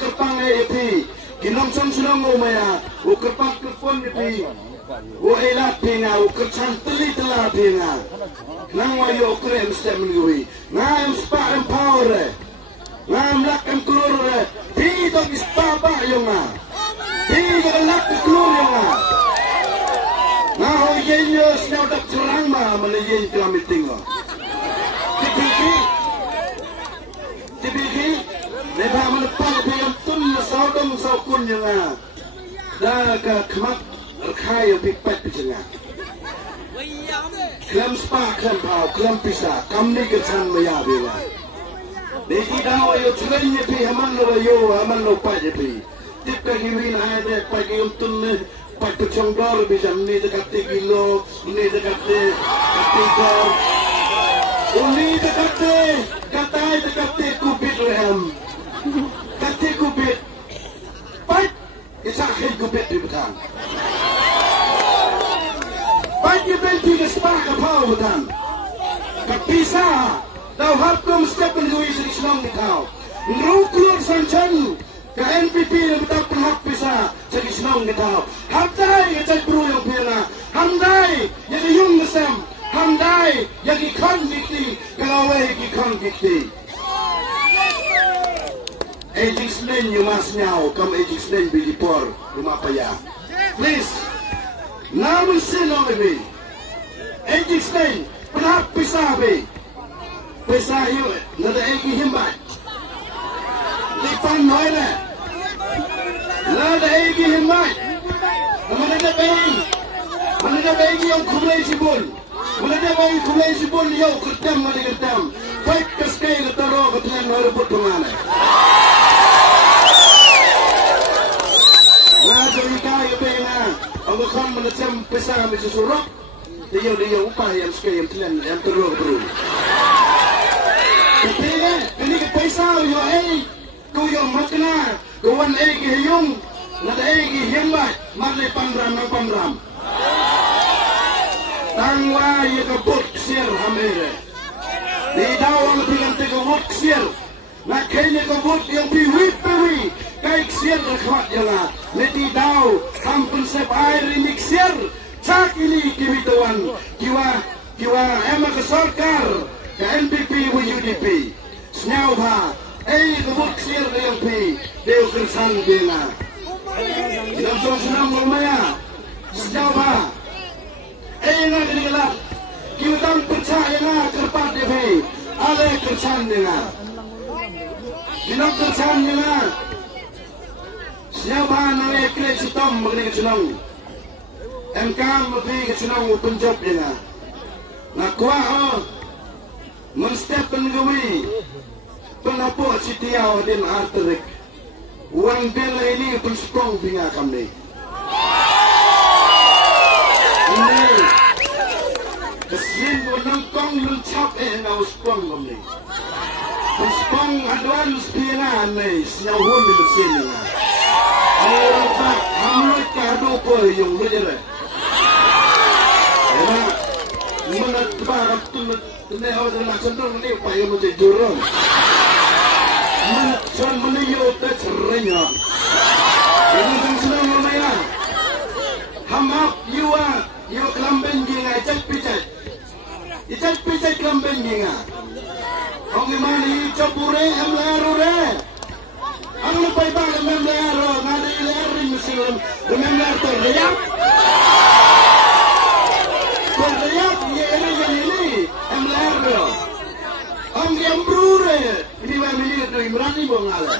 kerpang epi kinong sam sunong umaya u kerpang epi u elat pinga u kerchan teli tela pinga nang wayo krem stem ngui ngam spa empower ngam lak em klur pi to spa ba yonga pi to lak klur yonga na ho yenyo snaw dak cerang ma meleyen klamitingo Tibiki Neba melepal Piyam tun Saudong saukun yang dah ke kemak Erkai yang pipet Pijanga Kelam spa Kelam pau Kelam pisah Kamni kesan Maya bila Neki dawa yo Tulennya pi Haman lo yo Haman lo pa je pi Tip ka hiwin Aide Pagi yung tun Pak pecong dor Bijam ni dekat 3 kilo Ni dekat 3 kilo Uli dekate kubit reham. Kate kubit. Baik, kita akhir kubit di betang. Baik dia benti ke sepak kapal betang. Kepisah, dah hakum setiap penduduk di Selong di kau. Ngerukur sanchan ke NPP yang betul penghak pisah di Selong di kau. Hamdai yang cai buru yang pina. Hamdai yang yung mesem. Hamdai yang ikan dikti, kalau ikan dikti. Aging Snen you mas nyaw, kam Aging Snen bilipor, lumapaya. Please, namun sino be. Aging Snen, pernah pisah be. Pisah yun, nada Aging himbat. Lipan noy na. Nada Aging himbat. Manada bayi. Manada bayi yung kulay sibol. Manada bayi kulay sibol yung kertam na kertam. Baik kaskay na taro katilan marupot panganay. Nasa ikayo ba nga ang makam manasam pisah may susurok. Diyaw upah yang skay yang tilan yang taro bro. Tapi ini ke pisah yung ay kuyong makna kuwan ay gihiyong nada ay gihimbat marli pamram ng pamram. Tangwa yung kabut sir hamere. Di daw ang pinante kabut sir. Na kanya kabut yung piwi-piwi. Kaik sir rekwat yung nga. Di daw hampun sep air inik sir. Cak ini kibituan. Kiwa emak ke sarkar. Ke NPP w UDP. Senyaw ba. Kabut sir yung pi. Deo kersan bina. Inang senang lumaya. Senyaw ba. Nga kinigalap. Kiwitang percaya nga kerpat dia pay. Ale kersan dia nga. Inang kersan dia nga. Siya ba nang ekle si Tom magiging sunong. Engkang magiging sunong upunjob dia nga. Nakuha o. Menstep pengawi. Penapo si Tiaw din arterik. Uang bela ini penspong binga kami. Ini kesin bonang kong luncap na uspong kami. Uspong advance pina ni sinawon ni mesin na. Orang tak hamlet kado po yung lujere. Ema mana barang tu ne awak nak sendung ni pa yung macam jurong. Macam mana yo tak cerenya. Ini senang mana? Hamap you kelambing jinga ijat pijat kelambing jinga. Ang imani capure amlarure. Ang lupai bang amlaro ngada ilarin muslim amlar terliap. Terliap ye ini amlaro. Ang ambrure ini wa mili tu imrani bongala.